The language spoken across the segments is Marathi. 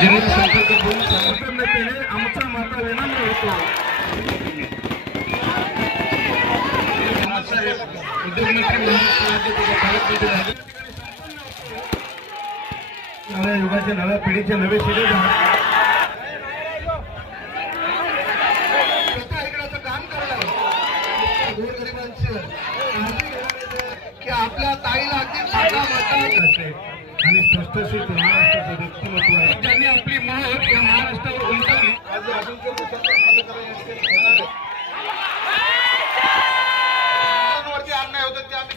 जिल्हा संपर्क करून समर्थन नेत्याने आमचा माता विनम्र होतो उद्योगमंत्री म्हणून. नव्या युगाचे नव्या पिढीचे नवे शिरे की आपल्या ताईला अगदी आणि स्पष्टशीत महाराष्ट्राचं व्यक्तिमत्व आहे. ज्यांनी आपली मोहर या महाराष्ट्रावर उमटवली आज वरती अन्याय होतं ते आम्ही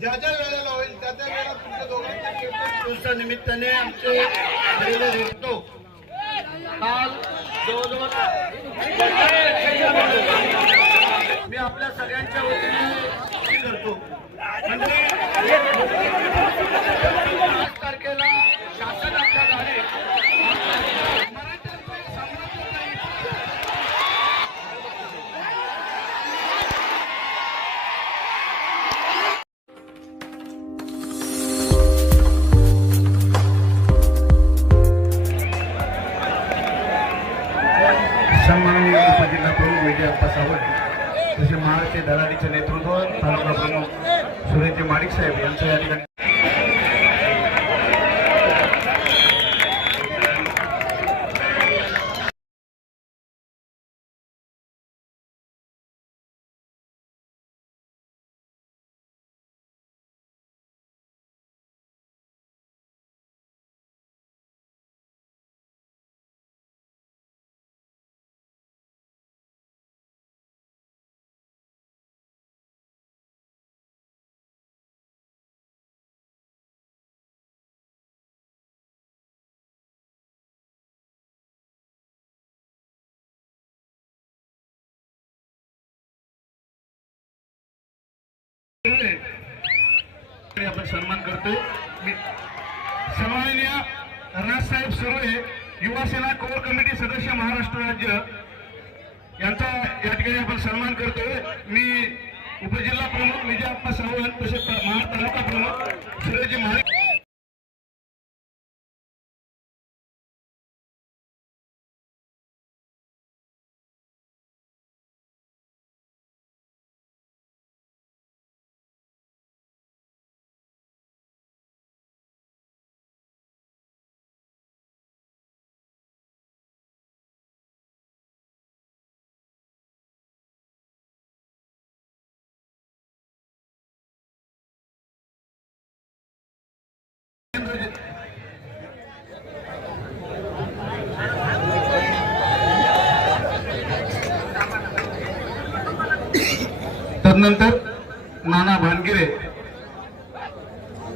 ज्या ज्या वेळेला होईल त्या त्या वेळेला तुमच्या दोघांच्या कीर्तन दिवसा निमित्ताने आमचे भेटतो. काल जवळजवळ मी आपल्या सगळ्यांच्या वतीने करतो. म्हणजे Yeah. आपण सन्मान करतोय. सन्माननीय राजसाहेब सुर्वे युवा सेना कोर कमिटी सदस्य महाराष्ट्र राज्य यांचा या ठिकाणी आपण सन्मान करतोय. मी उपजिल्हा प्रमुख विजय आप्पा सावंत तसेच महाड तालुका प्रमुख सुरेशजी महाराज तदनंतर नाना भानगिरे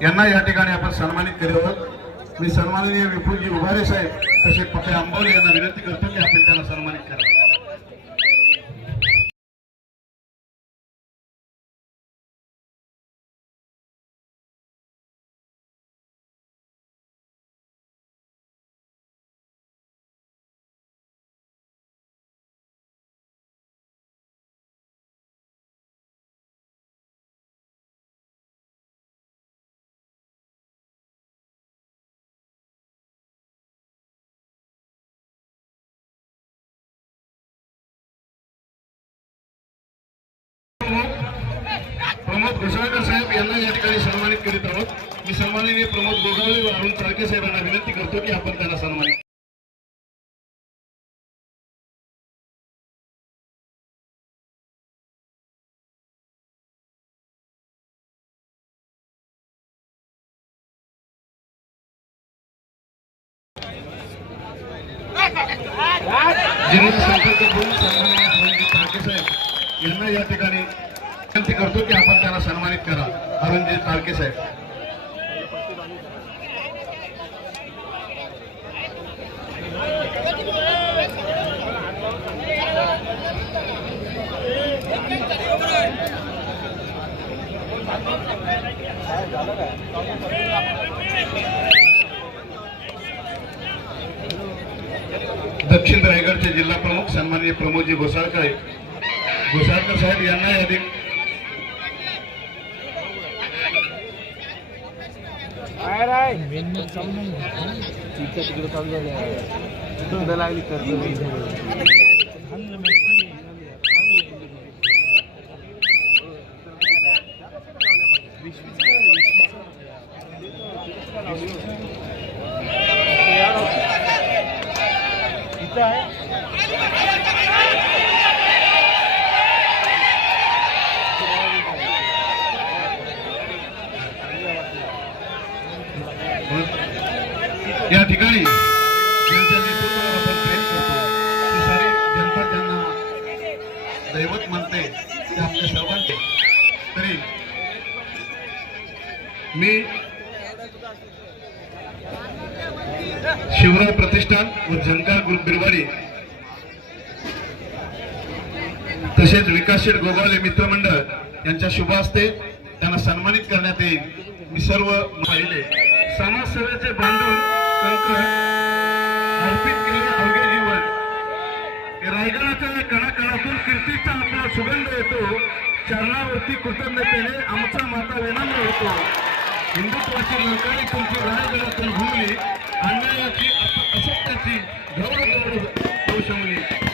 यांना या ठिकाणी आपण सन्मानित केले आहोत मी सन्माननीय विपुलजी उभारे साहेब तसे पकडे आंबवले यांना विनंती करतो की आपण त्यांना सन्मानित करा प्रमोद साहेब यांना या ठिकाणी सन्मानित करीत आहोत. मी सन्माननीय प्रमोद गोगावले व अरुण चाळके साहेबांना विनंती करतो की आपण त्यांना सन्मानित जिल्हा संपर्क करून सन्माननीय सुरेशजी चाळके साहेब या ठिकाणी करतो की आपण त्यांना सन्मानित करा. अरुणजी तारके साहेब. दक्षिण रायगडचे जिल्हा प्रमुख सन्माननीय प्रमोदजी घोसाळकर घोसाळकर साहेब यांना या तिकडे चालू झाले लागली कर्ज. आपण या ठिकाणी ज्यांच्या नेतृत्वावर आपण प्रेम करतो ती सारी जनता ज्यांना दैवत मानते ते आपल्या सर्वांचे. तरी मी शिवराय प्रतिष्ठान व झंकार ग्रुप बिरवाडी तसेच विकासशील गोगावले मित्रमंडळ यांच्या शुभ असते त्यांना सन्मानित करण्यात येईल. मी सर्व पाहिले. समाजसेवेचे बांधून कंकण अर्पित केलेले अवघे जीवन रायगडाच्या या कणाकणातून कीर्तीचा आपला सुगंध येतो. चरणावरती कृतज्ञतेने आमचा माता विनम्र होतो. हिंदुत्वाची लंकाळी तुमची रायगडातून घुमली. अन्यायाची असत्याची गौरव गौरव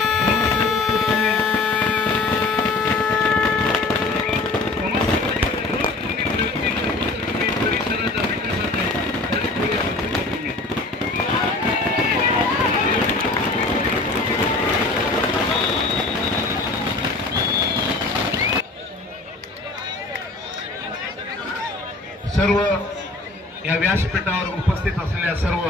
व्यासपीठावर उपस्थित असलेल्या सर्व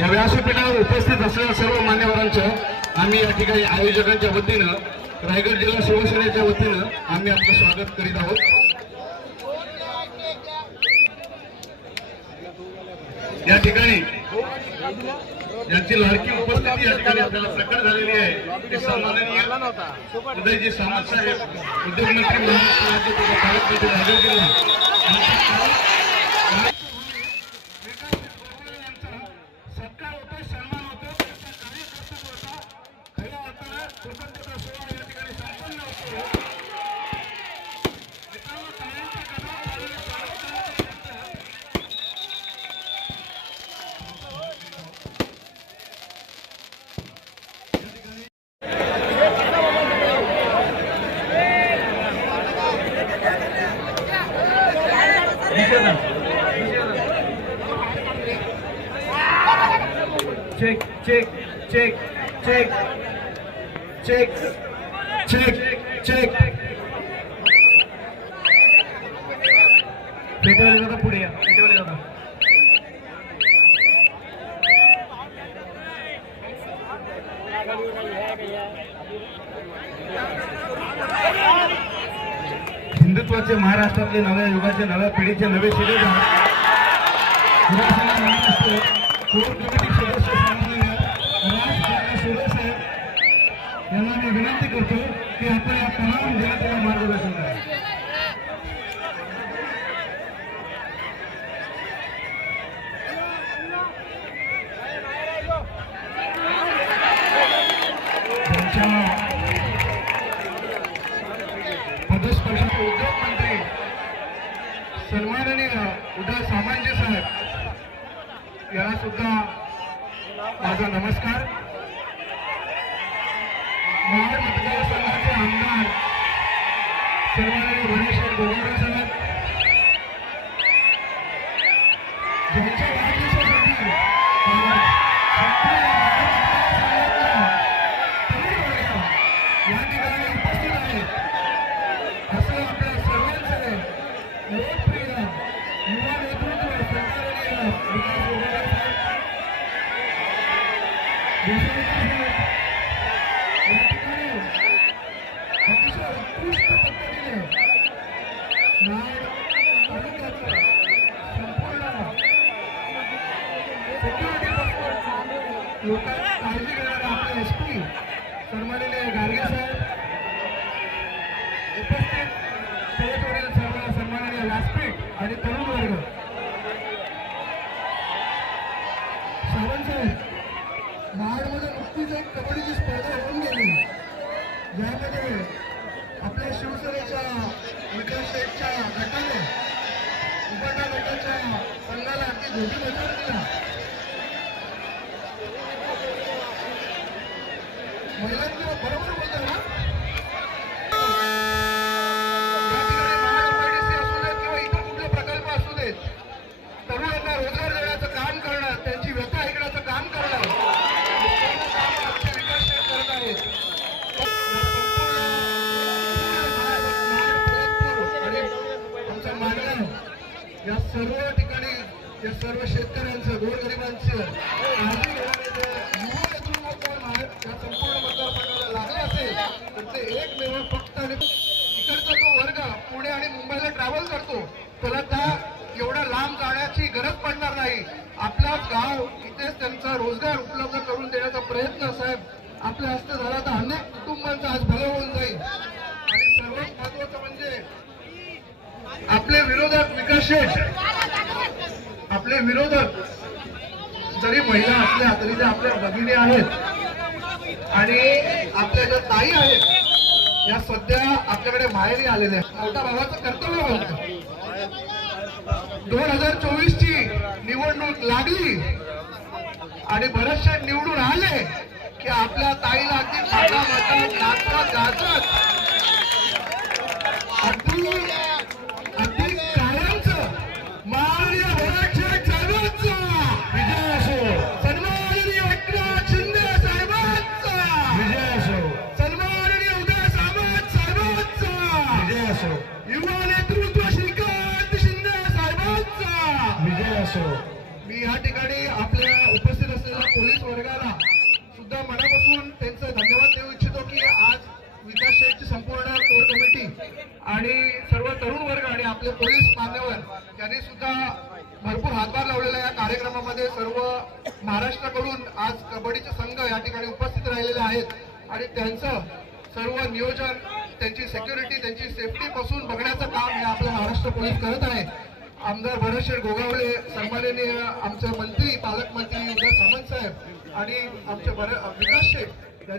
या व्यासपीठावर उपस्थित असलेल्या सर्व मान्यवरांचं आम्ही या ठिकाणी आयोजकांच्या वतीनं रायगड जिल्हा शिवसेनेच्या वतीनं आम्ही आपलं स्वागत करीत आहोत. या ठिकाणी यांची लाडकी उपस्थिती या ठिकाणी आपल्याला प्रकट झालेली आहे ते सन्माननीय उदयजी सामंत साहेब उद्योगमंत्री महाराष्ट्र राज्य पालकमंत्री रायगड जिल्हा हिंदुत्वाचे महाराष्ट्रातले नव्या युगाचे नव्या पिढीचे नवे शिलेदार शिवसेना महाराष्ट्र कोर कमिटी सदस्य सन्माननीय राज काका सुरे साहेब यांना मी विनंती करतो की आपण या तमाम जनतेला मार्गदर्शन करा त्यांच्या पदस्पर्शाचे उद्योग मंत्री सन्माननीय उदय सामांजे साहेब. याला सुद्धा माझा नमस्कार. महाड मतदारसंघाचे आमदार सर्वांनी गणेश्वर गोगावले साहेब. महाडमध्ये नुकतीच एक कबड्डीची स्पर्धा होऊन गेली. ज्यामध्ये आपल्या शिवसेनेच्या विकास शेठच्या गटाने उपाटा गटाच्या संघाला अगदी धोबी बजावून दिला. महिलांच्या बरोबर सर्व ठिकाणी या सर्व शेतकऱ्यांचं गोरगरिबांचं काळजी घेणारे जे युवा नेतृत्व आहे, या संपूर्ण मतदारसंघाला लागलं असेल तर ते एकमेव फक्त आणि इकडचा जो वर्ग पुणे आणि मुंबईला ट्रॅव्हल करतो त्याला त्या एवढ्या लांब जाण्याची गरज पडणार नाही. आपला गाव इथेच त्यांचा रोजगार उपलब्ध करून देण्याचा प्रयत्न साहेब. आपल्या हस्ते झाला तर अनेक कुटुंबांचं आज भलं होऊन जाईल. आणि सर्वात महत्वाचं म्हणजे आपले विरोधक विकास शेठ आपले विरोधक जरी महिला असल्या तरी ज्या आपल्या भगिनी आहेत. आणि आपल्या ज्या ताई आहेत या सध्या आपल्याकडे माहेरी आलेल्या आहेत. मोठ्या भावाचं कर्तव्य होतं. दोन हजार चोवीस ची निवडणूक लागली आणि बरेचसे निवडून आले की आपल्या ताईला अगदी मागा नाचत गाजत अगदी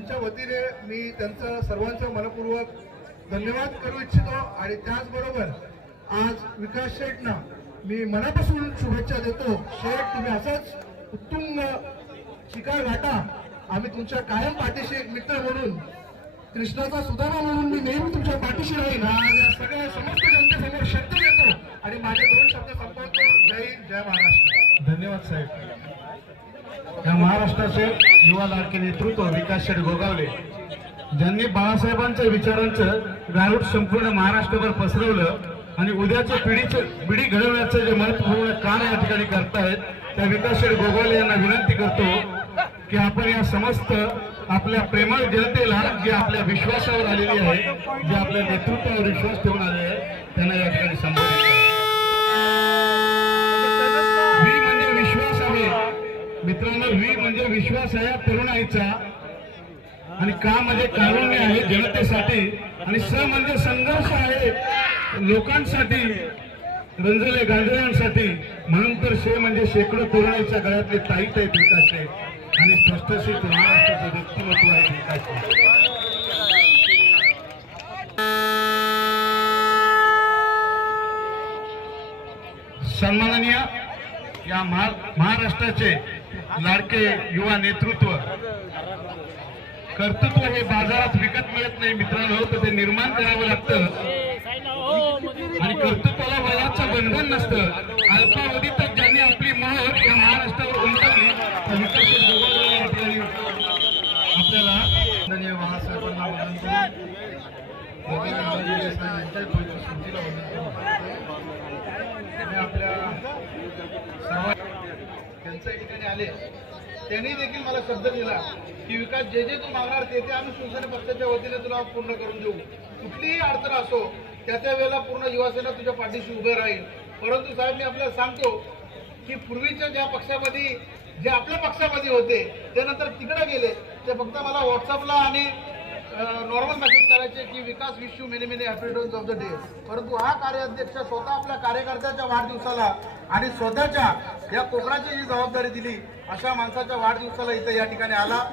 शेठ यांच्या वतीने मी त्यांचं सर्वांचं मनपूर्वक धन्यवाद करू इच्छितो आणि त्याचबरोबर आज विकास शेठना मी मनापासून शुभेच्छा देतो. शेठ तुम्ही असंच उत्तुंग शिकार घाटा आम्ही तुमच्या कायम पाठीशी एक मित्र म्हणून कृष्णाचा सुधारा म्हणून मी नेहमी तुमच्या पाठीशी राहीन. आज या सगळ्या समस्त जनतेसमोर शब्द देतो आणि माझे दोन शब्द संपवतो. जय हिंद जय महाराष्ट्र. धन्यवाद साहेब. या महाराष्ट्राचे युवा लाडके नेतृत्व विकास शेठ गोगावले. ज्यांनी बाळासाहेबांच्या विचारांचं गारूड संपूर्ण महाराष्ट्रभर पसरवलं आणि उद्याच्या पिढीचं पिढी घडवण्याचं जे महत्त्वपूर्ण काम या ठिकाणी करतायत त्या विकास शेठ गोगावले यांना विनंती करतो की आपण या समस्त आपल्या प्रेमळ जनतेला जी आपल्या विश्वासावर आलेली आहे जे आपल्या नेतृत्वावर विश्वास ठेवून आले आहे त्यांना या ठिकाणी संबोधित मित्रांनो व्ही म्हणजे विश्वास आहे तरुणाईचा आणि का म्हणजे कारुण्य आहे जनतेसाठी. आणि स म्हणजे संघर्ष आहे लोकांसाठी रंजले गांजऱ्यांसाठी म्हणून तर शे म्हणजे शेकडो तरुणाईच्या गळ्यातले ताईत आहेत विकास आहे आणि स्पष्टशी महाराष्ट्राचं व्यक्तिमत्व आहे विकास सन्माननीय या महा- महाराष्ट्राचे लाडके युवा नेतृत्व. कर्तृत्व हे बाजारात विकत मिळत नाही मित्रांनो तर ते निर्माण करावं लागतं. आणि कर्तृत्वाला वयाचं बंधन नसतं. अल्पावधीतच ज्यांनी आपली मोहर या महाराष्ट्रावर उमटवली आपल्याला माननीय वंदन करून आपल्या सर्व त्यांच्या ठिकाणी आले त्यांनी देखील मला शब्द दिला की विकास जे जे तू मागणार ते ते आम्ही शिवसेना पक्षाच्या वतीने तुला पूर्ण करून देऊ. कुठलीही अडचण असो त्या त्या वेळेला पूर्ण युवासेना तुझ्या पाठीशी उभे राहील. परंतु साहेब मी आपल्याला सांगतो की पूर्वीच्या ज्या पक्षामध्ये जे आपल्या पक्षामध्ये होते ते नंतर तिकडे गेले. ते फक्त मला व्हॉट्सअपला आणि नॉर्मल मेसेज करायचे की विकास विश्व many many happy returns of the day परंतु हा कार्याध्यक्ष स्वतः आपल्या कार्यकर्त्याच्या वाढदिवसाला आणि स्वतःच्या या कोकणाची जी जबाबदारी दिली अशा माणसाच्या वाढदिवसाला इथं या ठिकाणी आला.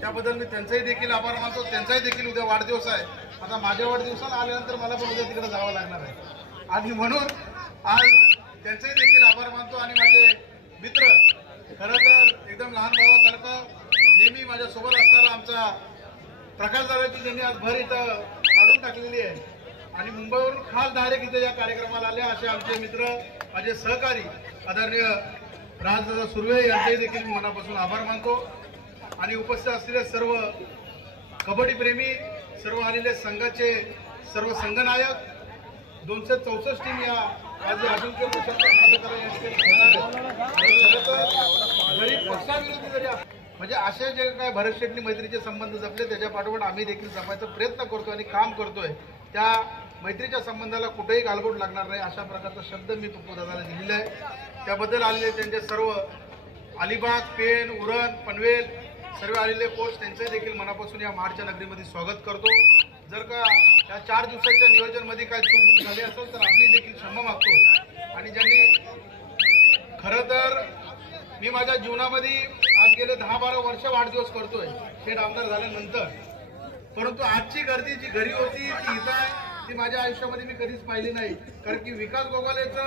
त्याबद्दल मी त्यांचाही देखील आभार मानतो. त्यांचाही देखील उद्या वाढदिवस आहे. आता माझ्या वाढदिवसाला आल्यानंतर मला पण उद्या तिकडे जावं लागणार आहे. आणि म्हणून आज त्यांचाही देखील आभार मानतो आणि माझे मित्र खरं तर एकदम लहान भावासारखं नेहमी माझ्यासोबत असणारा आमचा प्रकाश दादाची ज्यांनी आज भर इथं काढून टाकलेली आहे आणि मुंबईवरून खास डायरेक्ट इथे या कार्यक्रमाला आले असे आमचे मित्र माझे सहकारी आदरणीय राजदादा सुर्वे यांचेही देखील मनापासून आभार मानतो आणि उपस्थित असलेले सर्व कबड्डीप्रेमी सर्व आलेले संघाचे सर्व संघनायक दोनशे चौसष्ट टीम या आज अजिंक्य खेळणार आहेत. खरं तर जरी पक्षाविरोधी जरी म्हणजे असे जे काय भरत शेट्टी मैत्रीचे संबंध जपले त्याच्या पाठोपाठ आम्ही देखील जपायचा प्रयत्न करतोय आणि काम करतोय. त्या मैत्रीच्या संबंधाला कुठेही गालबोट लागणार नाही अशा प्रकारचा शब्द मी पप्पू दादाला दिलेला आहे. त्याबद्दल आलेले त्यांचे सर्व अलिबाग पेन उरण पनवेल सर्व आलेले कोच त्यांचे देखील मनापासून या महाडच्या नगरीमध्ये स्वागत करतो. जर का या चार दिवसाच्या नियोजनमध्ये काय चूक झाली असेल तर आम्ही देखील क्षमा मागतो. आणि ज्यांनी खरं तर मी माझ्या जीवनामध्ये गेले दहा बारा वर्ष वाढदिवस करतोय. शेठ आमदार झाल्यानंतर. परंतु आजची गर्दी जी घरी होती ती इथं आहे ती माझ्या आयुष्यामध्ये मी कधीच पाहिली नाही. कारण की विकास गोगालेचं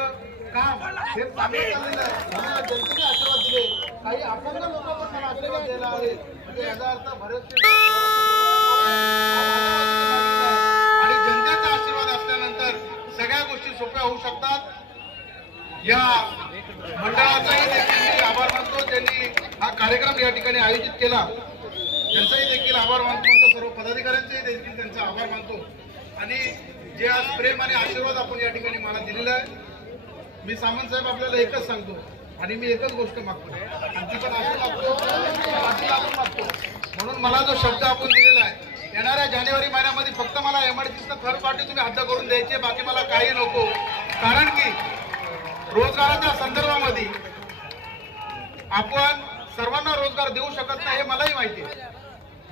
काम हे चांगलं चाललेलं आहे. मला जनतेने आशीर्वाद दिले. काही अपंग लोक पण मला आशीर्वाद द्यायला आले. म्हणजे याचा अर्थ बरेचसे आणि जनतेचा आशीर्वाद असल्यानंतर सगळ्या गोष्टी सोप्या होऊ शकतात. या मंडळाचाही देखील मी आभार मानतो. त्यांनी हा कार्यक्रम या ठिकाणी आयोजित केला. त्यांचाही देखील आभार मानतो. सर्व पदाधिकाऱ्यांचाही देखील त्यांचा आभार मानतो. आणि जे आज प्रेम आणि आशीर्वाद आपण या ठिकाणी मला दिलेला आहे मी सामंत साहेब आपल्याला एकच सांगतो आणि मी एकच गोष्ट मागतो. आमची ती पण अशी मागतो आशी आपण मागतो. म्हणून मला जो शब्द आपण दिलेला आहे येणाऱ्या जानेवारी महिन्यामध्ये फक्त मला एमआरसीचं थर्ड पार्टी तुम्ही हद्द करून द्यायचे बाकी मला काही नको. कारण की रोजगाराच्या संदर्भामध्ये आपण सर्वांना रोजगार देऊ शकत नाही हे मलाही माहिती आहे.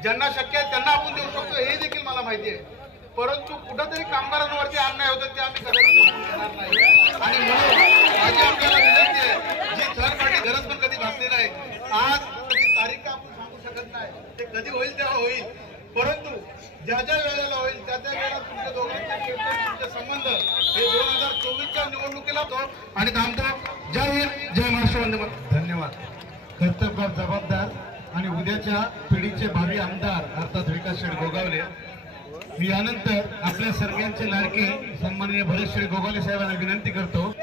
ज्यांना शक्य आहे त्यांना आपण देऊ शकतो हे देखील मला माहिती आहे. परंतु कुठंतरी कामगारांवरती अन्याय होतो ते आम्ही कदाचित नाही. आणि म्हणून माझी आपल्याला विनंती आहे जी थर्ड पार्टी गरज पण कधी भासली नाही आज तारीख आपण सांगू शकत नाही. ते कधी होईल तेव्हा होईल. परंतु ज्या ज्या वेळेला होईल त्या त्या वेळेला तुमच्या दोघांचे तुमचे संबंध हे दोन हजार चोवीसच्या निवडणुकीला आणि थांबतो जय हिंद जय महाराष्ट्र धन्यवाद. कर्तव्य जबाबदार आणि उद्याच्या पिढीचे भावी आमदार अर्थात विकास शेठ गोगावले. मी यानंतर आपल्या सर्वांचे लाडके सन्माननीय भरत शेठ गोगावले साहेबांना विनंती करतो.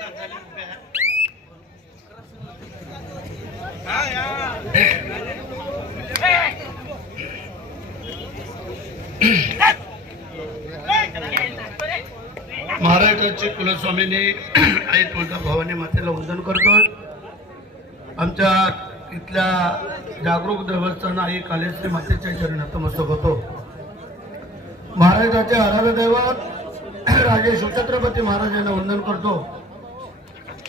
महाराष्ट्राचे कुलस्वामींनी आई तुळजा भवानी मातेला वंदन करतो. आमच्या इथल्या जागरूक देवस्थान आई कालेश्री मातेच्या चरणी नतमस्तक होतो. महाराष्ट्राचे आराध्य दैवत राजे शिवछत्रपती महाराजांना वंदन करतो.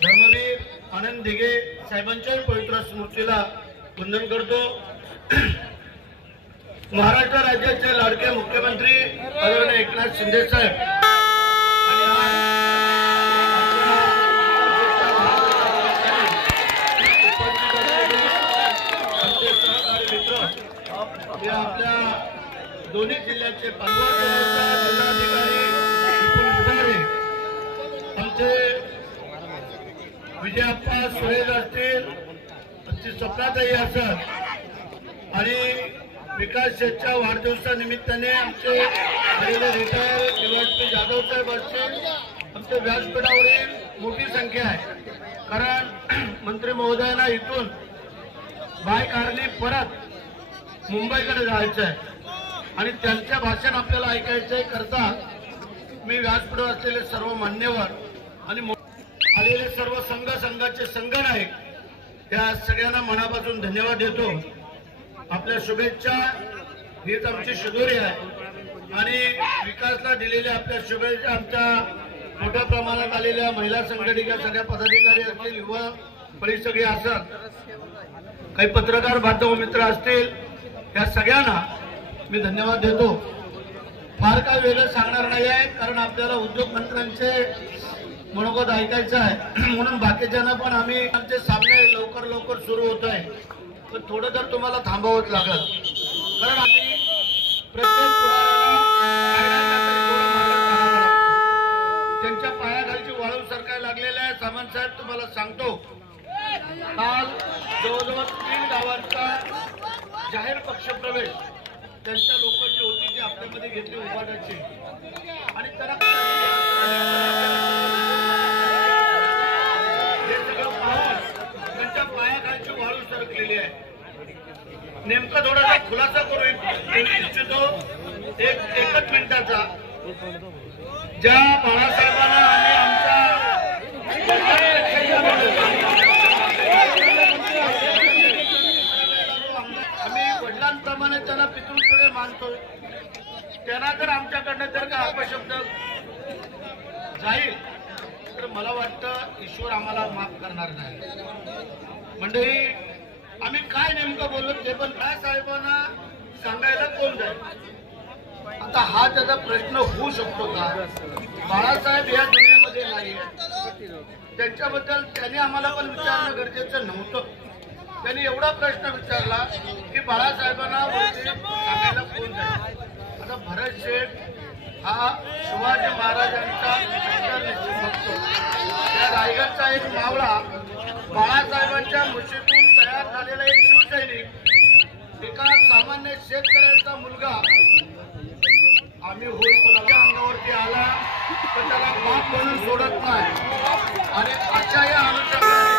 धर्मवीर आनंद दिघे साहेबांच्या पवित्र स्मृतीला वंदन करतो. महाराष्ट्र राज्याचे लाडके मुख्यमंत्री आदरणीय एकनाथ शिंदे साहेब. आणि आपल्या दोन्ही जिल्ह्याचे पालघर जिल्ह्याचे जिल्हाधिकारी विपुल मुगारे आमचे विजयाप्पा सुरेश असतील आमची स्वप्नाताई असत आणि विकास शेठच्या वाढदिवसानिमित्ताने आमचे रिटायर निवासपी जाधव साहेब असतील आमच्या व्यासपीठावरील मोठी संख्या आहे. कारण मंत्री महोदयांना इथून बाय कारने परत मुंबईकडे जायचं आहे. आणि त्यांच्या भाषण आपल्याला ऐकायचं आहे करता मी व्यासपीठावर असलेले सर्व मान्यवर आणि आलेले सर्व संघ संघाचे संघ संघनायक त्या सगळ्यांना मनापासून धन्यवाद देतो. आपल्या शुभेच्छा हीच आमची शिदोरी आहे. आणि विकासला दिलेल्या आपल्या शुभेच्छा आमच्या मोठ्या प्रमाणात आलेल्या महिला संघटनेच्या सगळ्या पदाधिकारी असतील युवा परिसगळे असतात. काही पत्रकार बांधव मित्र असतील या सगळ्यांना मी धन्यवाद देतो. फार काय वेगळं सांगणार नाही आहे कारण आपल्याला उद्योग मंत्र्यांचे मनोगत ऐकायचं आहे. म्हणून बाकीच्यांना पण आम्ही आमचे सामने लवकर लवकर सुरू होत आहे. पण थोडं तर तुम्हाला थांबावंच लागल. कारण आम्ही प्रत्येक त्यांच्या पायाखालची वाळू सरकार लागलेल्या आहे सामंत साहेब तुम्हाला सांगतो. काल जवळजवळ तीन गावांचा जाहीर पक्षप्रवेश त्यांच्या लोकांची होती ती आपल्यामध्ये घेतली उभाटाची आणि त्यांना हे सगळं पाहून त्यांच्या पायाखालची आहे. नेमकं थोडासा खुलासा करू इच्छितो एक एकच मिनिटाचा ज्या बाळासाहेबांना आम्ही आमचा आम्ही वडिलांप्रमाणे त्यांना पितृकडे मानतोय. त्यांना जर आमच्याकडनं जर का अपशब्द जाईल तर मला वाटतं ईश्वर आम्हाला माफ करणार नाही. मंडळी आम्ही काय नेमकं बोललो ते पण काय साहेबांना सांगायला कोण जाईल? आता हा त्याचा प्रश्न होऊ शकतो का? बाळासाहेब या दुनियेमध्ये नाही. त्यांच्याबद्दल त्याने आम्हाला पण विचारणं गरजेचं नव्हतं. त्यांनी एवढा प्रश्न विचारला की बाळासाहेबांना सांगायला कोण जाईल? आता भरत शेठ हा शिवाजी महाराजांचा त्या रायगडचा एक मावळा बाळासाहेबांच्या मुशीतून तयार झालेला एक शिवसैनिक एका सामान्य शेतकऱ्याचा मुलगा. आम्ही होईल कोणाच्या अंगावरती आला तर त्याला बाप म्हणून सोडत नाही. आणि अशा या अनुषंगाने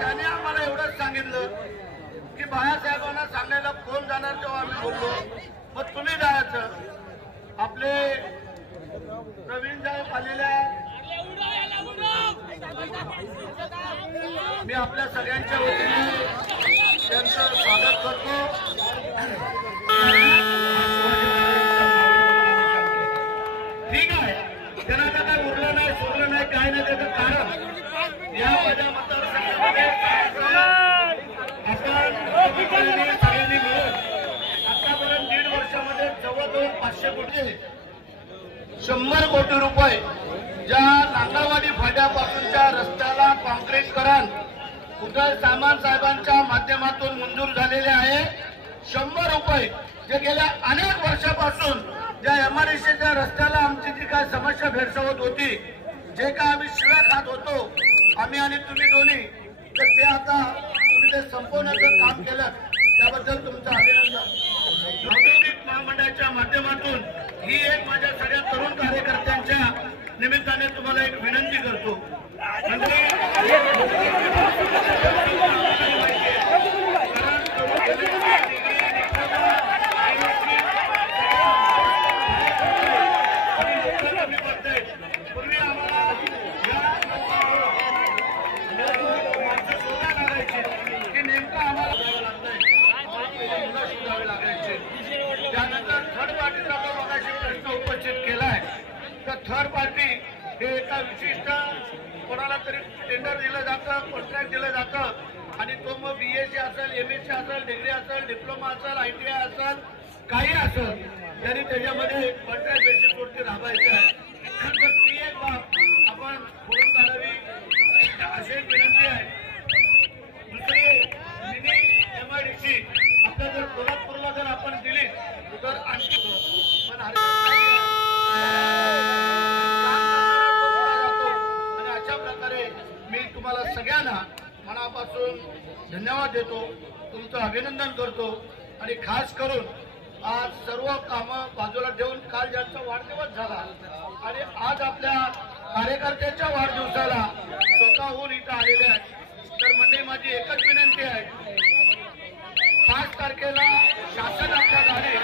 त्याने आम्हाला एवढंच सांगितलं की बाळासाहेबांना सांगायला कोण जाणार तेव्हा आम्ही बोललो. मग तुम्ही जायचं. आपले प्रवीण साहेब आलेल्या मी आपल्या सगळ्यांच्या वतीने त्यांचं स्वागत करतो. ठीक आहे. त्यांना आता काय उरलं नाही सोडलं नाही काय नाही त्याचं कारण या माझ्या मतदारसंघामध्ये आपण सगळ्यांनी मिळून आतापर्यंत दीड वर्षामध्ये जवळजवळ पाचशे कोटी शंभर कोटी रुपये ज्या नांदावाडी फाट्यापासूनच्या रस्त्याला कॉन्क्रीटकरण कुठं सामान साहेबांच्या माध्यमातून मंजूर झालेले आहे शंभर रुपये जे गेल्या अनेक वर्षापासून ज्या एमआरएसीच्या रस्त्याला आमची जी काय समस्या भेडसावत होती जे काय आम्ही शिव्या खात होतो आम्ही आणि तुम्ही दोन्ही तर ते आता तुम्ही ते संपवण्याचं काम केलं त्याबद्दल तुमचं अभिनंदन. औद्योगिक महामंडळाच्या माध्यमातून ही एक माझ्या सगळ्या तरुण कार्यकर्त्यांच्या निमित्ताने तुम्हाला एक विनंती करतो म्हणजे पूर्वी आम्हाला या माणसं शोधायला लागायची की नेमकं आम्हाला जावं लागतंय पहिले मुलं शोधावे लागायचे त्यानंतर थर्ड पार्टीचा जो मगाशी प्रश्न उपस्थित केलाय तर थर्ड पार्टी हे एका विशिष्ट कोणाला तरी टेंडर दिलं जातं कॉन्ट्रॅक्ट दिलं जातं आणि तो मग बी एस सी असेल एम एस सी असेल डिग्री असेल डिप्लोमा असेल आय टी आय असेल काही असेल तरी त्याच्यामध्ये कॉन्ट्रॅक्ट बेसिसवरती राबायचं आहे तर ती एक बाब आपण खोडून काढावी अशी एक विनंती आहे दुसरी mini M I D C आपल्या जर कोल्हापूरला जर आपण दिली तर आणखी पण हरकत नाही काम करणारा तो पुढे जातो. आणि अशा प्रकारे मी तुम्हाला सगळ्यांना मनापासून धन्यवाद देतो तुमचं अभिनंदन करतो आणि खास करून आज सर्व कामं बाजूला ठेवून काल ज्यांचा वाढदिवस झाला आणि आज आपल्या कार्यकर्त्याच्या वाढदिवसाला स्वतःहून इथं आलेले आहेत. तर म्हणजे माझी एकच विनंती आहे पाच तारखेला शासन आपल्या दारी